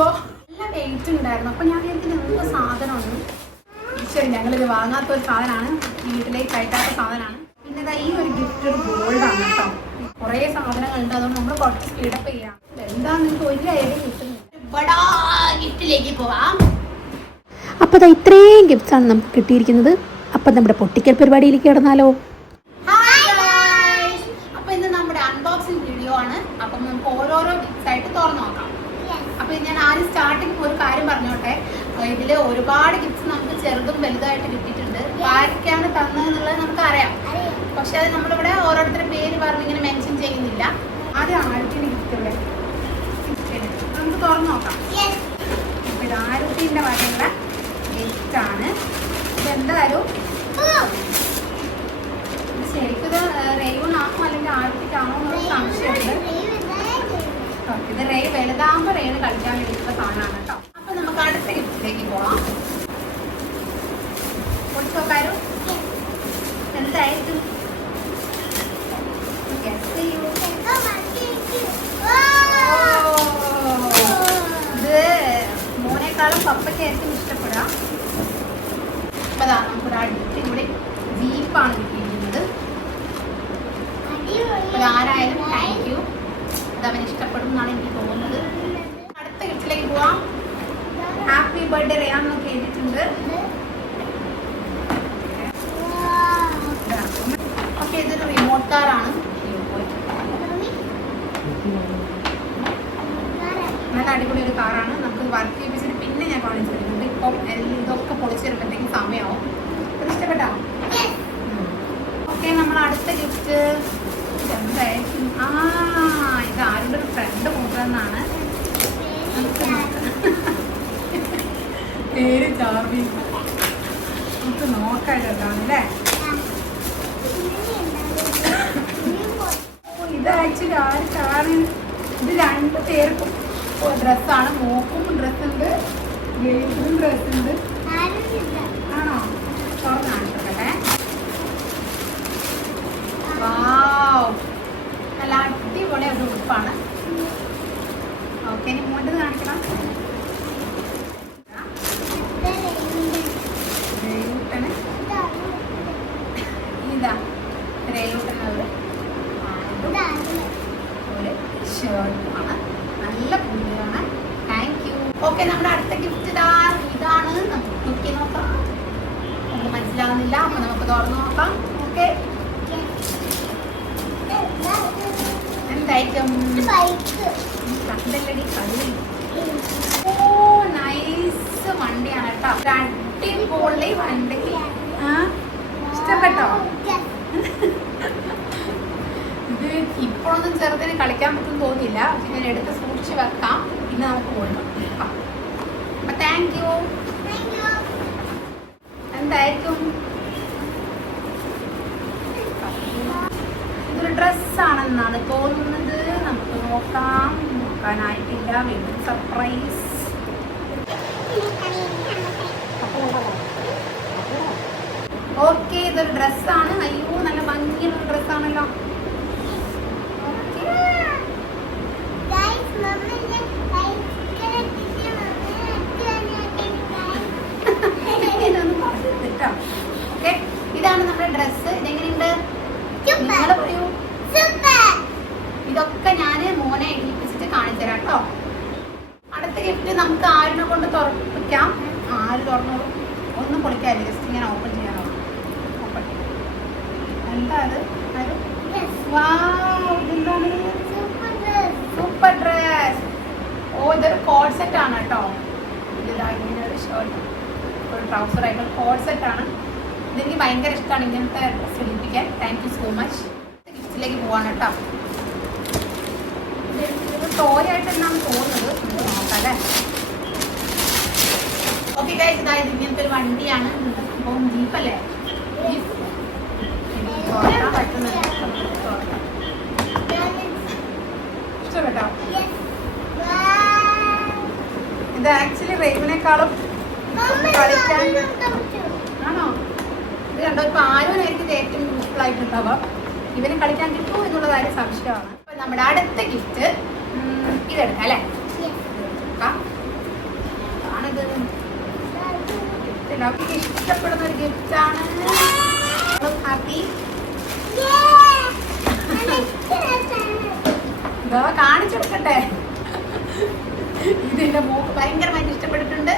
നല്ല വെയിറ്റ് ഉണ്ടായിരുന്നു. അപ്പൊ ഞാൻ ഇതിന് എന്ത് സാധനമാണ് ശരി, ഞങ്ങളിത് വാങ്ങാത്തൊരു സാധനമാണ്, വീട്ടിലേക്ക് കയറ്റാത്ത സാധനമാണ്. പിന്നെ ഈ ഒരു ഗിഫ്റ്റ് ഒരു ഗോൾഡാണ് കേട്ടോ. കുറേ സാധനങ്ങളുണ്ട്, അതുകൊണ്ട് നമ്മൾ കുറച്ച് സ്പീഡപ്പ് ചെയ്യാം. എന്താന്ന് നിങ്ങൾക്ക് ഒരു ഐഡിയ കിട്ടുന്നില്ല. ഗിഫ്റ്റിലേക്ക് പോവാം. അപ്പോൾ ഇത്രയും ഗിഫ്റ്റ്സ് ആണ് നമുക്ക് കിട്ടിയിരിക്കുന്നത്. അപ്പം നമ്മുടെ പൊട്ടിക്കൽ പരിപാടിയിലേക്ക് കിടന്നാലോ? അപ്പൊ ഇന്ന് നമ്മുടെ അൺബോക്സിംഗ് വീഡിയോ ആണ്. അപ്പം നമുക്ക് ഓരോരോ ഗിഫ്റ്റ്സ് ആയിട്ട് തുറന്നു നോക്കാം. അപ്പൊ ഞാൻ ആദ്യം സ്റ്റാർട്ടിങ് ഒരു കാര്യം പറഞ്ഞോട്ടെ. ഇതിൽ ഒരുപാട് ഗിഫ്റ്റ്സ് നമുക്ക് ചെറുതും വലുതായിട്ട് കിട്ടിയിട്ടുണ്ട്. ആരൊക്കെയാണ് തന്നതെന്നുള്ളത് നമുക്ക് അറിയാം, പക്ഷെ അത് നമ്മളിവിടെ ഓരോരുത്തരുടെ പേര് പറഞ്ഞ് ഇങ്ങനെ മെൻഷൻ ചെയ്യുന്നില്ല. ആദ്യം ആരുട്ടിന്റെ ഗിഫ്റ്റ് ഇവിടെ നമുക്ക് തുറന്നു നോക്കാം. അപ്പൊ ഇത് ആരുട്ടിന്റെ വകയുള്ള ഗിഫ്റ്റ് ആണ്. ഇതെന്തായാലും ശരിക്കും ഇത് റെയ്വണാണോ അല്ലെങ്കിൽ ആരുട്ടിക്കാണോ എന്നൊരു സംശയമുണ്ട്. ഇത് റേ വലുതാകുമ്പോൾ റേന് കളിക്കാൻ വേണ്ടിയിട്ടുള്ള സാധനമാണ് കേട്ടോ. അപ്പൊ നമുക്ക് അടുത്ത ഗിഫ്റ്റിലേക്ക് പോവാം. കുറച്ച് നോക്കാരും എന്തായിരിക്കും? ഇത് മോനേക്കാളും പപ്പയ്ക്കായിരിക്കും ഇഷ്ടപ്പെടാം. അപ്പൊ അതാ നമുക്കൊരു അടിപൊളി ജീപ്പാണ് കിട്ടിയിരിക്കുന്നത്. ആരായാലും താങ്ക് യു, അതവന് ഇഷ്ടപ്പെടും എന്നാണ് എനിക്ക് തോന്നുന്നത്. അടുത്ത ഗിഫ്റ്റിലേക്ക് പോവാം. ഹാപ്പി ബർത്ത്ഡേ റയാന്നൊക്കെ എഴുതിയിട്ടുണ്ട്. ഓക്കെ, ഇതൊരു റിമോട്ട് കാറാണ്. നല്ല അടിപൊളി ഒരു കാറാണ്. നമുക്ക് വർക്ക് ചെയ്യിപ്പിച്ചിട്ട് പിന്നെ ഞാൻ കാണിച്ചു തരുന്നുണ്ട്. ഇപ്പം ഇതൊക്കെ പൊളിച്ചു തരുമ്പോഴത്തേക്കും സമയമാവും. അത് ഇഷ്ടപ്പെട്ടോ? ഓക്കെ, നമ്മൾ അടുത്ത ഗിഫ്റ്റ് എന്തായിരിക്കും? ഇത് ആരുടെ ഒരു ഫ്രണ്ട് കൊണ്ടുവന്നാണ്. പേര് ചാർമി. നമുക്ക് നോക്കാം അല്ലേ. ഇത് ആക്ച്വലി ആർക്കാണ്? ഇത് 2 പേർക്കും ഡ്രസ്സാണ്. മോക്കും ഡ്രസ്സുണ്ട്, ഗേൾസിനും ഡ്രസ്സുണ്ട്. ആണോ? തുറന്ന് കാണിച്ചോട്ടെ. നല്ല അടിപൊളി ഒരു ഉടുപ്പാണ്. ഓക്കെ, ഇനി മുന്നോട്ട് കാണിക്കണം. ഇതാ രേയൂട്ടനൊരു ഒരു ഷർട്ടുമാണ്. നല്ല പുള്ളിയാണ്. Thank you. ഓക്കെ, നമ്മുടെ അടുത്ത ഗിഫ്റ്റ് ഇതാണ്. നമുക്ക് നോക്കി നോക്കാം. നമുക്ക് മനസ്സിലാവുന്നില്ല, അപ്പൊ നമുക്ക് തുറന്നു നോക്കാം. ഓക്കെ, എന്തായിരിക്കും? ഓ, നൈസ് വണ്ടിയാണ് കേട്ടോ. അടിപൊളി വണ്ടി. ഇഷ്ടപ്പെട്ടോ? ഇത് ഇപ്പോഴൊന്നും ചെറുതിന് കളിക്കാൻ പറ്റും തോന്നിയില്ല, പക്ഷെ ഞാൻ എടുത്ത് സൂക്ഷിച്ച് വെക്കാം. പിന്നെ നമുക്ക് കൊണ്ടുപോകാം. അപ്പൊ താങ്ക് യു. എന്തായിരിക്കും? ഇതൊരു ഡ്രസ്സാണെന്നാണ് തോന്നുന്നത്. നമുക്ക് നോക്കാം. നോക്കാനായിട്ടില്ല, വീണ്ടും സർപ്രൈസ്. ഓക്കെ, ഇതൊരു ഡ്രസ്സാണ്. അയ്യോ, നല്ല ഭംഗിയുള്ള ഡ്രസ്സാണല്ലോ. ഓക്കെ, ഇതാണ് നമ്മുടെ ഡ്രസ്സ്. ഇതെങ്ങനെയുണ്ട്? ഇതൊക്കെ ഞാൻ മോനെ എണീപ്പിച്ചിട്ട് കാണിച്ചു തരാം കേട്ടോ. അടുത്ത ഗിഫ്റ്റ് നമുക്ക് ആരിനെ കൊണ്ട് തുറപ്പിക്കാം. ആര് തുറന്നോളൂ, ഒന്നും പൊളിക്കാറില്ല, ജസ്റ്റ് ഇങ്ങനെ ഓപ്പൺ ചെയ്യാനോ. ഓപ്പൺ. എന്താ അത്? ഇതെന്താണ്? Super dress. ഓ, ഇതൊരു കോഡ് സെറ്റ് ആണ് കേട്ടോ. ഇതാ ഇങ്ങനെ ഒരു ഷർട്ട്, ഒരു ട്രൗസർ ആയിട്ടുള്ള കോഡ് സെറ്റ് ആണ്. ഇതെനിക്ക് ഭയങ്കര ഇഷ്ടമാണ് ഇങ്ങനത്തെ ഡ്രസ്സ് ഇടിപ്പിക്കാൻ. Thank you so much. ഗിഫ്റ്റിലേക്ക് പോവാണ് കേട്ടോ. ഇത് ടോയായിട്ട് എന്നാണ് തോന്നുന്നത്. നോക്കാം അല്ലേ. ഓക്കെ ഗൈസ്, ഇതായത് ഇങ്ങനത്തെ ഒരു വണ്ടിയാണ്. അപ്പം ജീപ്പല്ലേ, ജീപ്പ് തുറക്കാൻ പറ്റുന്നത്. ഇഷ്ടപ്പെട്ടോ? ഇത് ആക്ച്വലി റെയിവിനേക്കാളും കളിക്കാൻ ആണോ? ഇത് കണ്ടോ, ഇപ്പൊ ആരോനായിരിക്കും ഇത് ഏറ്റവും യൂസ്ഫുൾ ആയിട്ടുണ്ടാവുക. ഇവന് കളിക്കാൻ കിട്ടുമോ എന്നുള്ള കാര്യം സംശയമാണ്. അപ്പൊ നമ്മുടെ അടുത്ത ഗിഫ്റ്റ് ഇതെടുക്കാം അല്ലേ. അവർക്ക് ഇഷ്ടപ്പെടുന്ന ഒരു ഗിഫ്റ്റാണ്. ഹാപ്പി കാണിച്ചെടുക്കട്ടെ. ഇതിന്റെ മോക്ക് ഭയങ്കരമായിട്ട് ഇഷ്ടപ്പെട്ടിട്ടുണ്ട്.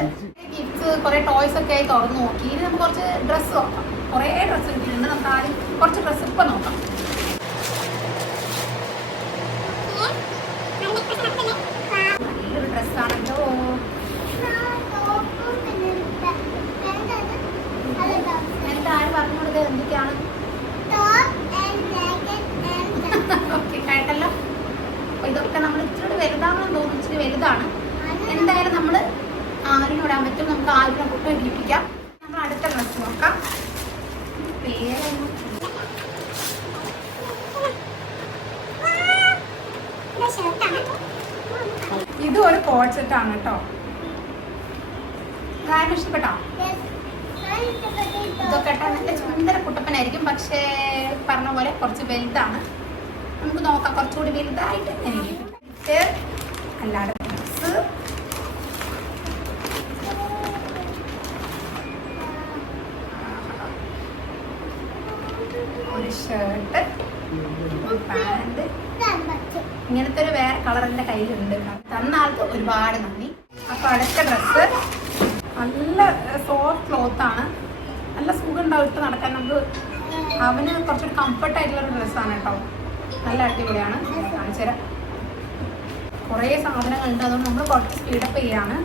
ഗിഫ്റ്റ്സ് കുറെ ടോയ്സ് ഒക്കെ ആയി തുറന്നു നോക്കി. ഇനി നമുക്ക് കുറച്ച് ഡ്രസ്സ് നോക്കാം. കുറേ ഡ്രസ്സ് കിട്ടിയിട്ടുണ്ട്. നമുക്ക് ആദ്യം കുറച്ച് ഡ്രസ്സ് ഇപ്പം നോക്കാം. നല്ലൊരു ഡ്രസ്സാണല്ലോ. എന്താ ആര് പറഞ്ഞു കൊടുത്തത്? എന്തൊക്കെയാണ്? ഓക്കെ, കേട്ടല്ലോ. അപ്പൊ ഇതൊക്കെ നമ്മൾ ഇച്ചിരി വലുതാണെന്ന് തോന്നുന്നു. ഇച്ചിരി വലുതാണ്. എന്തായാലും നമ്മൾ ആരിനോടാൻ പറ്റും. നമുക്ക് ആരിനെ കൊണ്ട് ഇടിപ്പിക്കാം. നമ്മൾ അടുത്ത ഡ്രസ്സ് നോക്കാം. ഇത് ഒരു കോട്ട് സെറ്റ് ആണ് കേട്ടോ. കാരണം ഇഷ്ടപ്പെട്ടോ? ഇതൊക്കെ നല്ല സുന്ദര കുട്ടപ്പനായിരിക്കും. പക്ഷേ പറഞ്ഞ പോലെ കുറച്ച് വലുതാണ്. നമുക്ക് നോക്കാം കുറച്ചുകൂടി വലുതായിട്ട് എനിക്ക് അല്ലാതെ ഡ്രസ്സ്. ഒരു ഷർട്ട്, ഒരു പാൻറ്, ഇങ്ങനത്തെ ഒരു വേറെ കളർ എൻ്റെ കയ്യിലുണ്ട്. തന്ന ആൾക്ക് ഒരുപാട് നന്ദി. അപ്പൊ അടുത്ത ഡ്രസ്സ് നല്ല സോഫ്റ്റ് ക്ലോത്ത് ആണ്. നല്ല സുഖം ഉണ്ടാവും ഇട്ട് നടക്കാൻ. നമുക്ക് അവന് കുറച്ചൊരു കംഫർട്ടായിട്ടുള്ള ഒരു ഡ്രസ്സാണ് കേട്ടോ. നല്ല അടിപൊളിയാണ്. കാണിച്ചു തരാം. കുറേ സാധനങ്ങളുണ്ട്. അതുകൊണ്ട് നമ്മൾ കുറച്ച് സ്പീഡപ്പ് ചെയ്യാണ്.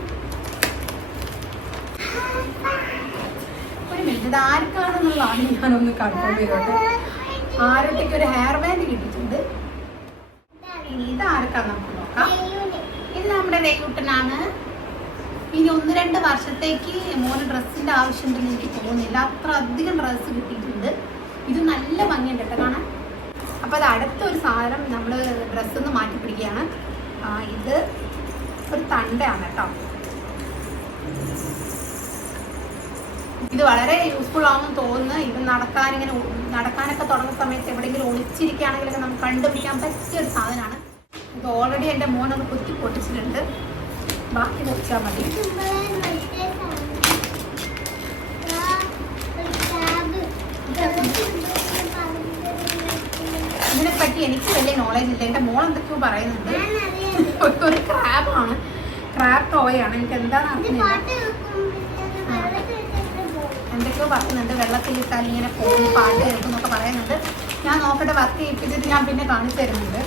ഒരു മിനിറ്റ്, ഇത് ആർക്കാണെന്നുള്ളതാണ് ഞാനൊന്ന് കൺഫേം ചെയ്തോട്ടെ. ആരോട്ടേക്ക് ഒരു ഹെയർ ബാൻഡ് കിട്ടിയിട്ടുണ്ട്. ഇത് ആർക്കാന്ന് നമുക്ക് നോക്കാം. ഇത് നമ്മുടെ റേയൂട്ടനാണ്. ഇനി 1-2 വർഷത്തേക്ക് മോന് ഡ്രസ്സിൻ്റെ ആവശ്യമുണ്ടെന്ന് എനിക്ക് തോന്നുന്നില്ല. അത്ര അധികം ഡ്രസ്സ് കിട്ടിയിട്ടുണ്ട്. ഇത് നല്ല ഭംഗിയുണ്ട് കേട്ടോ കാണാൻ. അപ്പോൾ അത് അടുത്തൊരു സാധനം നമ്മൾ ഡ്രസ്സിൽ നിന്ന് മാറ്റി പിടിക്കുകയാണ്. ഇത് ഒരു തണ്ടയാണ് കേട്ടോ. ഇത് വളരെ യൂസ്ഫുൾ ആണെന്ന് തോന്നുന്നു. ഇത് നടക്കാനൊക്കെ തുടങ്ങുന്ന സമയത്ത് എവിടെയെങ്കിലും ഒളിച്ചിരിക്കുകയാണെങ്കിലൊക്കെ നമുക്ക് കണ്ടുപിടിക്കാൻ പറ്റിയ ഒരു സാധനമാണ്. ഇത് ഓൾറെഡി എൻ്റെ മോനൊന്ന് കുത്തി പൊട്ടിച്ചിട്ടുണ്ട്. ബാക്കി വെച്ചാൽ മതി. ഇതിനെപ്പറ്റി എനിക്ക് വലിയ നോളേജ് ഇല്ല. എൻ്റെ മോൾ എന്തൊക്കെയോ പറയുന്നുണ്ട്. ഒരു ക്രാബാണ്, ക്രാബ് ടോയാണ്. എനിക്ക് എന്താണെന്ന് അറിയുന്നില്ല. എന്തൊക്കെയോ പറയുന്നുണ്ട്. വെള്ളത്തിലിട്ടാൽ ഇങ്ങനെ പോകും, പാട്ട് കേൾക്കുന്നൊക്കെ പറയുന്നുണ്ട്. ഞാൻ നോക്കട്ടെ. വർക്ക് ചെയ്യിപ്പിച്ചിട്ട് ഞാൻ പിന്നെ കാണിച്ചു തരുന്നുണ്ട്.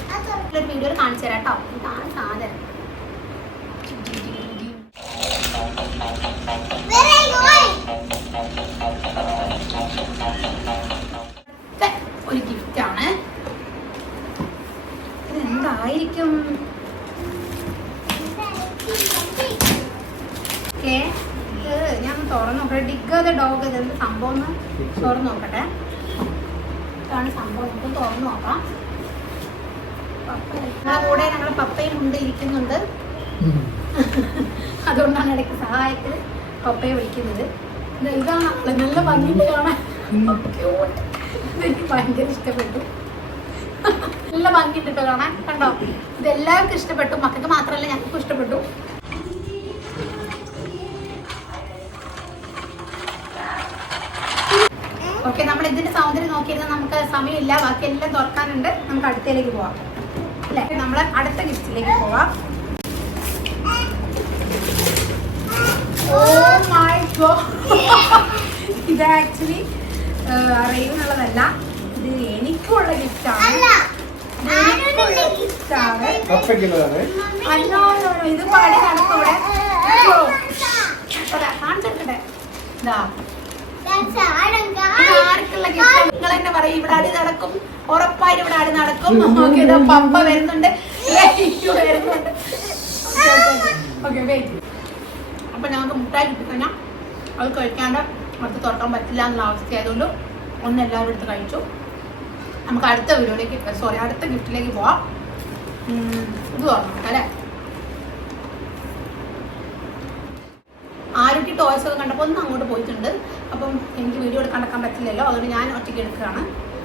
ഒരു വീഡിയോയിൽ കാണിച്ചു തരാം കേട്ടോ. ഇതാണ് സാധനം. ഒരു ഗിഫ്റ്റാണ്. ഇതെന്തായിരിക്കും? ഓക്കെ, ഇത് ഞാൻ തുറന്നു നോക്കട്ടെ. Dig the dog. ഇതെന്ത് സംഭവം എന്ന് തുറന്നു നോക്കട്ടെ. ഇതാണ് സംഭവം. നമുക്ക് തുറന്നു നോക്കാം. ഞങ്ങളുടെ കൂടെ ഞങ്ങളുടെ പപ്പയും ഉണ്ട്, ഇരിക്കുന്നുണ്ട്. അതുകൊണ്ടാണ് ഇടയ്ക്ക് സഹായത്തിൽ പപ്പയെ വിളിക്കുന്നത്. ഇതാണ് നല്ല ഭംഗിയിട്ട് കാണാൻ. എനിക്ക് ഭയങ്കര ഇഷ്ടപ്പെട്ടു. നല്ല ഭംഗിയിട്ടിട്ട് കാണാൻ. കണ്ടോ? ഇതെല്ലാവർക്കും ഇഷ്ടപ്പെട്ടു. മക്കൾക്ക് മാത്രമല്ല, ഞങ്ങൾക്കും ഇഷ്ടപ്പെട്ടു. ഓക്കെ, നമ്മൾ ഇതിന്റെ സൗന്ദര്യം നോക്കിയിരുന്ന നമുക്ക് സമയമില്ല. ബാക്കി എല്ലാം തുറക്കാനുണ്ട്. നമുക്ക് അടുത്തേക്ക് പോവാം അല്ലേ? നമ്മൾ അടുത്ത ഗിഫ്റ്റിലേക്ക് പോവാം. Oh my God! ഇത് ആക്ച്വലി അറിയുന്നുള്ളതല്ല. ഇത് എനിക്കുള്ള ഗിഫ്റ്റാണ്. ഇത് പാടി നടക്കൂടെ കാണിച്ചിട്ടെ. ആർക്കുള്ള ഗിഫ്റ്റ്? നിങ്ങൾ തന്നെ പറയും. ഇവിടെ അടി നടക്കും, ഉറപ്പായിട്ട് ഇവിടെ അടി നടക്കും. പപ്പ വരുന്നുണ്ട്, വരുന്നുണ്ട്. Okay, wait. അപ്പൊ ഞങ്ങൾക്ക് മുട്ടായി കിട്ടിക്കഴിഞ്ഞാൽ അത് കഴിക്കാണ്ട് അടുത്ത് തുറക്കാൻ പറ്റില്ല എന്നുള്ള അവസ്ഥയായതുകൊണ്ട് ഒന്ന് എല്ലാവരും എടുത്ത് കഴിച്ചു. നമുക്ക് അടുത്ത വീഡിയോയിലേക്ക്, അടുത്ത ഗിഫ്റ്റിലേക്ക് പോവാം. ഇത് തുറന്നു അല്ലേ? ആരോഗ്യ ടോയ്സ് ഒക്കെ കണ്ടപ്പോൾ ഒന്ന് അങ്ങോട്ട് പോയിട്ടുണ്ട്. അപ്പം എനിക്ക് വീഡിയോ എടുക്കാൻ പറ്റില്ലല്ലോ, അതുകൊണ്ട് ഞാൻ ഒറ്റയ്ക്ക് എടുക്കുകയാണ്.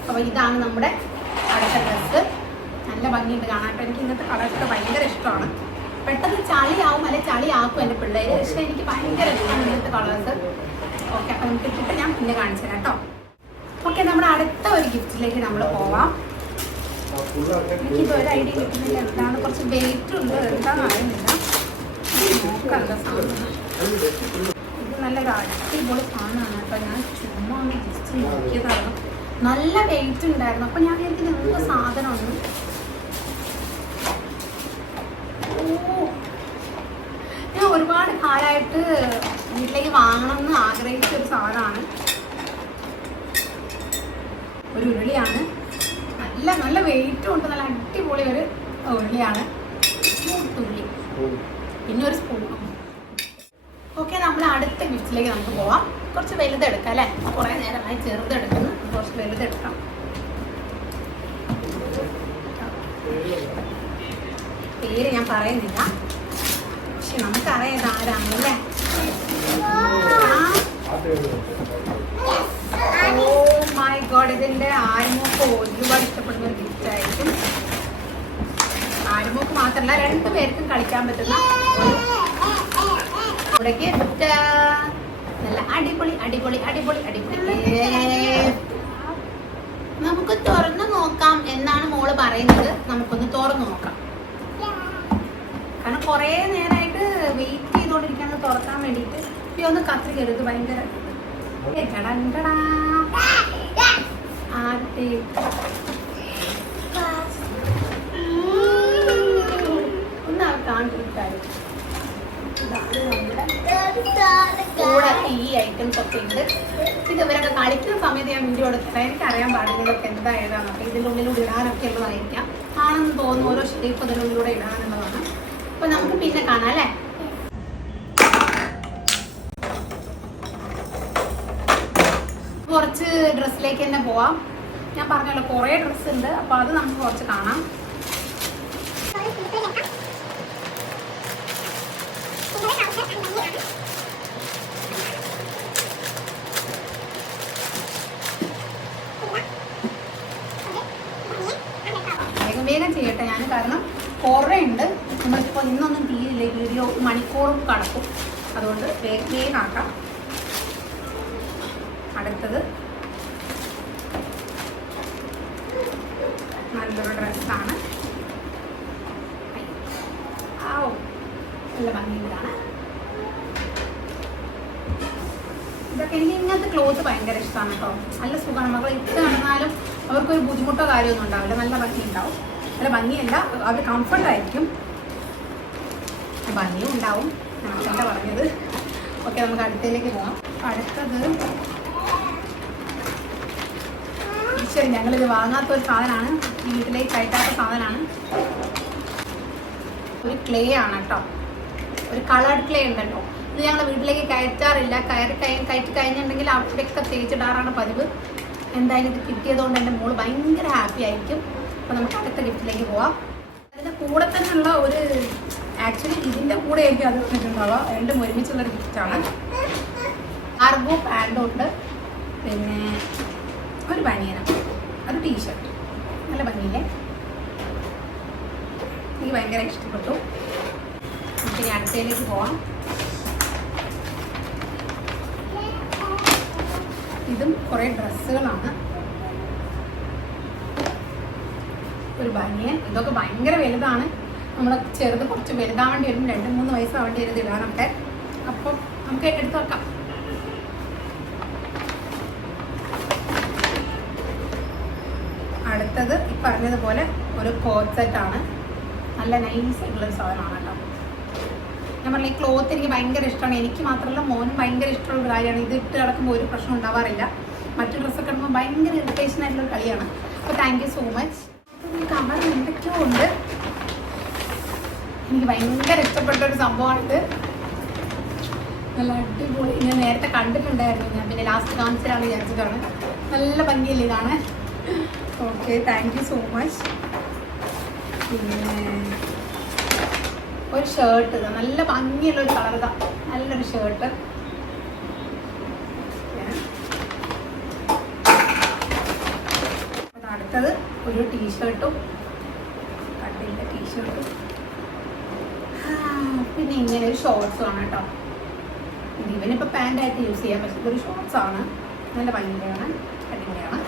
അപ്പോൾ ഇതാണ് നമ്മുടെ അടുത്ത ഡ്രസ്സ്. നല്ല ഭംഗിയുണ്ട് കാണാൻ. എനിക്ക് ഇങ്ങനത്തെ കളേഴ്സൊക്കെ ഭയങ്കര ഇഷ്ടമാണ്. പെട്ടെന്ന് ചളിയാവും, അല്ലെ ചളിയാക്കും എൻ്റെ പിള്ളേർ. പക്ഷേ എനിക്ക് ഭയങ്കര ഇഷ്ടമാണ് ഇങ്ങനത്തെ കളേഴ്സ്. ഓക്കെ, അപ്പം നമുക്ക് ഇട്ടിട്ട് ഞാൻ പിന്നെ കാണിച്ചു തരാം കേട്ടോ. ഓക്കെ, നമ്മുടെ അടുത്ത ഒരു ഗിഫ്റ്റിലേക്ക് നമ്മൾ പോവാം. എനിക്കിതൊരു ഐഡിയ കിട്ടുന്നില്ല എന്താണ്, കുറച്ച് വെയിറ്റ് ഉണ്ട്, എന്താണെന്ന് അറിയുന്നില്ല. നോക്കാം എന്താ സാധനം. ഇത് നല്ലൊരു അടിപൊളി സാധനമാണ് കേട്ടോ. ഞാൻ ചുമ്മാ ഒന്ന് ജസ്റ്റ് നോക്കിയതാണ്. നല്ല വെയിറ്റ് ഉണ്ടായിരുന്നു. അപ്പം ഞാൻ എനിക്ക് എന്ത് സാധനമാണ്. ഞാൻ ഒരുപാട് കാലമായിട്ട് വീട്ടിലേക്ക് വാങ്ങണം എന്ന് ആഗ്രഹിച്ച ഒരു സാധനമാണ്. ഒരു ഉരുളിയാണ്. നല്ല നല്ല വെയിറ്റും ഉണ്ട്. നല്ല അടിപൊളി ഒരു ഉരുളിയാണ്. ഉരുളി പിന്നെ ഒരു സ്പൂണും. ഓക്കെ, നമ്മൾ അടുത്ത ഗിഫ്റ്റിലേക്ക് നമുക്ക് പോവാം. കുറച്ച് വലുതെടുക്കാം അല്ലേ? കുറേ നേരമായി ചെറുതെടുക്കുന്നു. കുറച്ച് വലുതെടുക്കാം. പേര് ഞാൻ പറയുന്നില്ല, പക്ഷെ നമുക്കറിയാം ഇത് ആരാണല്ലേ. ഓ മൈ ഗോഡ്, ഇതിൻ്റെ ആരുമോക്ക് ഒരുപാട് ഇഷ്ടപ്പെടുന്ന ഒരു ഗിഫ്റ്റ് ആയിരിക്കും. ആരുമോക്ക് മാത്രമല്ല, 2 പേർക്കും കളിക്കാൻ പറ്റുന്ന ഒരു ഗിഫ്റ്റ്. നല്ല അടിപൊളി അടിപൊളി അടിപൊളി അടിപൊളി. നമുക്ക് തുറന്നു നോക്കാം എന്നാണ് മോള് പറയുന്നത്. നമുക്കൊന്ന് തുറന്നു നോക്കാം. കാരണം കുറേ നേരമായിട്ട് വെയിറ്റ് ചെയ്തുകൊണ്ടിരിക്കുകയാണ് തുറക്കാൻ വേണ്ടിയിട്ട്. ഇപ്പം ഒന്ന് കത്തിക്കരുത്, ഭയങ്കര ഒന്ന് കാണിച്ചിട്ടായി. കൂടെ ഈ ഐറ്റംസ് ഒക്കെ ഉണ്ട്. ഇത് ഇവരൊക്കെ കളിക്കുന്ന സമയത്ത് ഞാൻ വീഡിയോ എടുത്തിട്ട് എനിക്കറിയാൻ പാടില്ല ഇതൊക്കെ എന്താ ഏതാണ്. അപ്പം ഇതിൻ്റെ ഉള്ളിലൂടെ ഇടാനൊക്കെ ഉള്ളതായിരിക്കാം. ആണെന്ന് തോന്നുന്നു, ഓരോ ഷേപ്പ് ഇതിൻ്റെ ഉള്ളിലൂടെ ഇടാനുള്ളതാണ്. അപ്പം നമുക്ക് പിന്നെ കാണാം അല്ലേ. കുറച്ച് ഡ്രസ്സിലേക്ക് തന്നെ പോവാം. ഞാൻ പറഞ്ഞല്ലോ കുറേ ഡ്രസ്സ് ഉണ്ട്. അപ്പോൾ അത് നമുക്ക് കുറച്ച് കാണാം. വേഗം ചെയ്യട്ടെ ഞാൻ, കാരണം കുറേ ഉണ്ട്. നമ്മളിപ്പോൾ ഇന്നൊന്നും തീരില്ല, വീഡിയോ മണിക്കൂറും കടക്കും. അതുകൊണ്ട് വേഗം ആക്കാം. അടുത്തത് നല്ലൊരു ഡ്രസ്സാണ്. നല്ല ഭംഗിയുള്ളതാണ്. ഇതൊക്കെ എനിക്ക് ഇങ്ങനത്തെ ക്ലോത്ത് ഭയങ്കര ഇഷ്ടമാണ് കേട്ടോ. നല്ല സുഖമാണ്. മക്കൾ ഇട്ട് നടന്നാലും അവർക്കൊരു ബുദ്ധിമുട്ടോ കാര്യമൊന്നും ഉണ്ടാവില്ല. നല്ല ഭംഗി ഉണ്ടാവും. നല്ല ഭംഗിയല്ല, അവർ കംഫർട്ടായിരിക്കും, ഭംഗിയും ഉണ്ടാവും. എന്താ പറഞ്ഞത്. ഓക്കെ, നമുക്ക് അടുത്തതിലേക്ക് പോകാം. അടുത്തത് ശരി, ഞങ്ങളിത് വാങ്ങാത്തൊരു സാധനമാണ്. ഈ വീട്ടിലേക്ക് കയറ്റാത്ത സാധനമാണ്. ഒരു ക്ലേ ആണ് കേട്ടോ. ഒരു കളർഡ് ക്ലേ ഉണ്ടല്ലോ. ഇത് ഞങ്ങൾ വീട്ടിലേക്ക് കയറ്റാറില്ല. കയറ്റി കഴിഞ്ഞിട്ടുണ്ടെങ്കിൽ അവിടെയൊക്കെ തേച്ചിടാറാണ് പതിവ്. എന്തായാലും ഇത് കിട്ടിയതുകൊണ്ട് എൻ്റെ മോള് ഭയങ്കര ഹാപ്പി ആയിരിക്കും. അപ്പോൾ നമുക്ക് അടുത്ത ഗിഫ്റ്റിലേക്ക് പോവാം. അതിൻ്റെ കൂടെ തന്നെയുള്ള ഒരു ആക്ച്വലി ഇതിൻ്റെ കൂടെ ആയിരിക്കും അത് വന്നിട്ടുണ്ടാവുക. രണ്ടും ഒരുമിച്ചുള്ളൊരു ഗിഫ്റ്റാണ്. കാർഗോ പാൻറ്റും ഉണ്ട്, പിന്നെ ഒരു ബനിയനും, ഒരു ടീഷർട്ട്. നല്ല ഭംഗിയില്ലേ? എനിക്ക് ഭയങ്കര ഇഷ്ടപ്പെട്ടു. നമുക്ക് ഇനി അടുത്തതിലേക്ക് പോവാം. ഇതും കുറേ ഡ്രസ്സുകളാണ്. ഒരു ബനിയൻ. ഇതൊക്കെ ഭയങ്കര വലുതാണ്. നമ്മുടെ ചെറുത് കുറച്ച് വലുതാവേണ്ടി വരും. 2-3 വയസ്സാവേണ്ടി വരും ഇടാനൊക്കെ. അപ്പം നമുക്ക് എടുത്ത് വെക്കാം. അടുത്തത് ഈ പറഞ്ഞതുപോലെ ഒരു കോട്ട് സെറ്റാണ്. നല്ല നൈസ് ആയിട്ടുള്ളൊരു സാധനമാണ് കേട്ടോ. ഞാൻ പറഞ്ഞ ഈ ക്ലോത്ത് എനിക്ക് ഭയങ്കര ഇഷ്ടമാണ്. എനിക്ക് മാത്രമല്ല മോനും ഭയങ്കര ഇഷ്ടമുള്ളൊരു കാര്യമാണ്. ഇത് ഇട്ട് കിടക്കുമ്പോൾ ഒരു പ്രശ്നം ഉണ്ടാവാറില്ല. മറ്റു ഡ്രസ്സൊക്കെ ഇടുമ്പോൾ ഭയങ്കര ഇറിറ്റേഷൻ ആയിട്ടുള്ള കളിയാണ്. അപ്പോൾ thank you so much. Cover എന്തൊക്കെയോ ഉണ്ട്. എനിക്ക് ഭയങ്കര ഇഷ്ടപ്പെട്ടൊരു സംഭവമാണിത്. നല്ല അടിപൊളി. ഞാൻ നേരത്തെ കണ്ടിട്ടുണ്ടായിരുന്നു. ഞാൻ പിന്നെ ലാസ്റ്റ് കാണിച്ചതാണ് വിചാരിച്ചതാണ്. നല്ല ഭംഗിയല്ലേ കാണാൻ. Okay, thank you so much. പിന്നെ ഒരു ഷർട്ട് ഇതാ. നല്ല ഭംഗിയുള്ളൊരു കളർ ഇതാ. നല്ലൊരു ഷർട്ട്. അടുത്തത് ഒരു ടീഷർട്ടും, കട്ടിൻ്റെ ടീഷർട്ടും, പിന്നെ ഇങ്ങനെ ഒരു ഷോർട്സും ആണ് കേട്ടോ. ഇവനിപ്പോൾ പാൻ്റായിട്ട് യൂസ് ചെയ്യാം, പക്ഷേ ഇതൊരു ഷോർട്സ് ആണ്. നല്ല ഭംഗിയാണ്, അടിപൊളിയാണ്.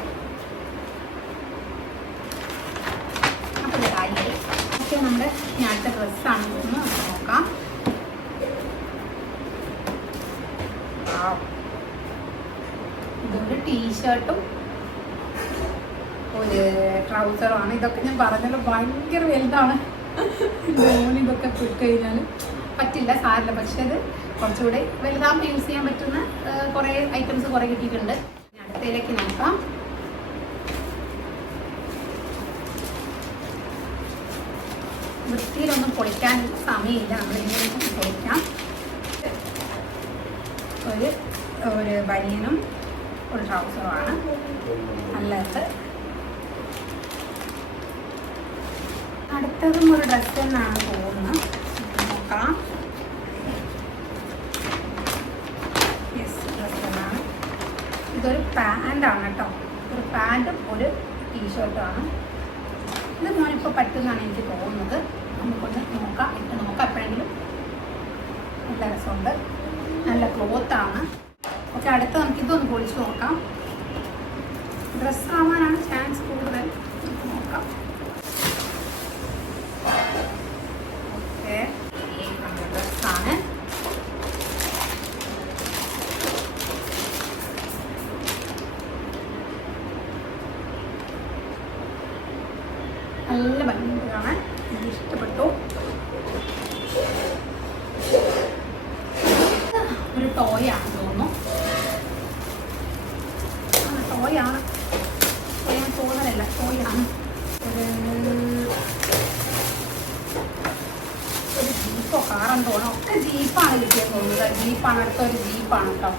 അപ്പോൾ ഇത് കാര്യമായി. പക്ഷേ നമ്മുടെ അടുത്ത ഡ്രസ്സാണ് തോന്നുന്നു, നമുക്ക് നോക്കാം. ഇതൊരു ടീഷർട്ടും ഒരു ട്രൗസറുമാണ്. ഇതൊക്കെ ഞാൻ പറഞ്ഞല്ലോ ഭയങ്കര വലുതാണ്. ഇതൊക്കെ ഇട്ട് കഴിഞ്ഞാൽ പറ്റില്ല, സാരില്ല. പക്ഷെ അത് കുറച്ചുകൂടി വലുതാകുമ്പോൾ യൂസ് ചെയ്യാൻ പറ്റുന്ന കുറേ ഐറ്റംസ് കുറേ കിട്ടിയിട്ടുണ്ട്. അടുത്തയിലേക്ക് നോക്കാം. വൃത്തിയിലൊന്നും പൊളിക്കാൻ സമയമില്ല, നമ്മളിങ്ങനെ പൊളിക്കാം. ഒരു ബനിയനും ഒരു ട്രൗസറുമാണ് നല്ലത്. അടുത്തതും ഒരു ഡ്രസ്സ് തന്നെയാണ് തോന്നുന്നത്, നോക്കാം. യെസ്, ഡ്രസ്സ് തന്നെയാണ്. ഇതൊരു പാൻ്റാണ് കേട്ടോ, ഒരു പാൻറ്റും ഒരു ടീഷർട്ടുമാണ്. ഇത് മോനിപ്പോൾ പറ്റുമെന്നാണ് എനിക്ക് തോന്നുന്നത്. നമുക്കൊന്ന് നോക്കാം, ഇട്ട് നോക്കാം. എപ്പോഴെങ്കിലും നല്ല രസമുണ്ട്, നല്ല ക്ലോത്താണ്. ഓക്കെ, അടുത്ത നമുക്ക് ഇതൊന്ന് പൊളിച്ച് നോക്കാം. ഡ്രസ്സ് ആവാനാണ് ചാൻസ് കൂടുതൽ. നോക്കാം. ഓക്കെ, നമ്മുടെ ഡ്രസ്സാണ്. നല്ല ഭംഗിയുണ്ട് കാണാൻ, എനിക്ക് ഇഷ്ടപ്പെട്ടു. ഒരു ടോയാണ് തോന്നുന്നു, ടോയാണ്, തോന്നലല്ല, ടോയാണ്. ഒരു ജീപ്പോ കാറെന്ന് തോന്നുന്നു, ഒക്കെ ജീപ്പാണ് കിട്ടിയെന്ന് തോന്നുന്നത്. ജീപ്പാണ്, അടുത്തൊരു ജീപ്പാണ് കേട്ടോ.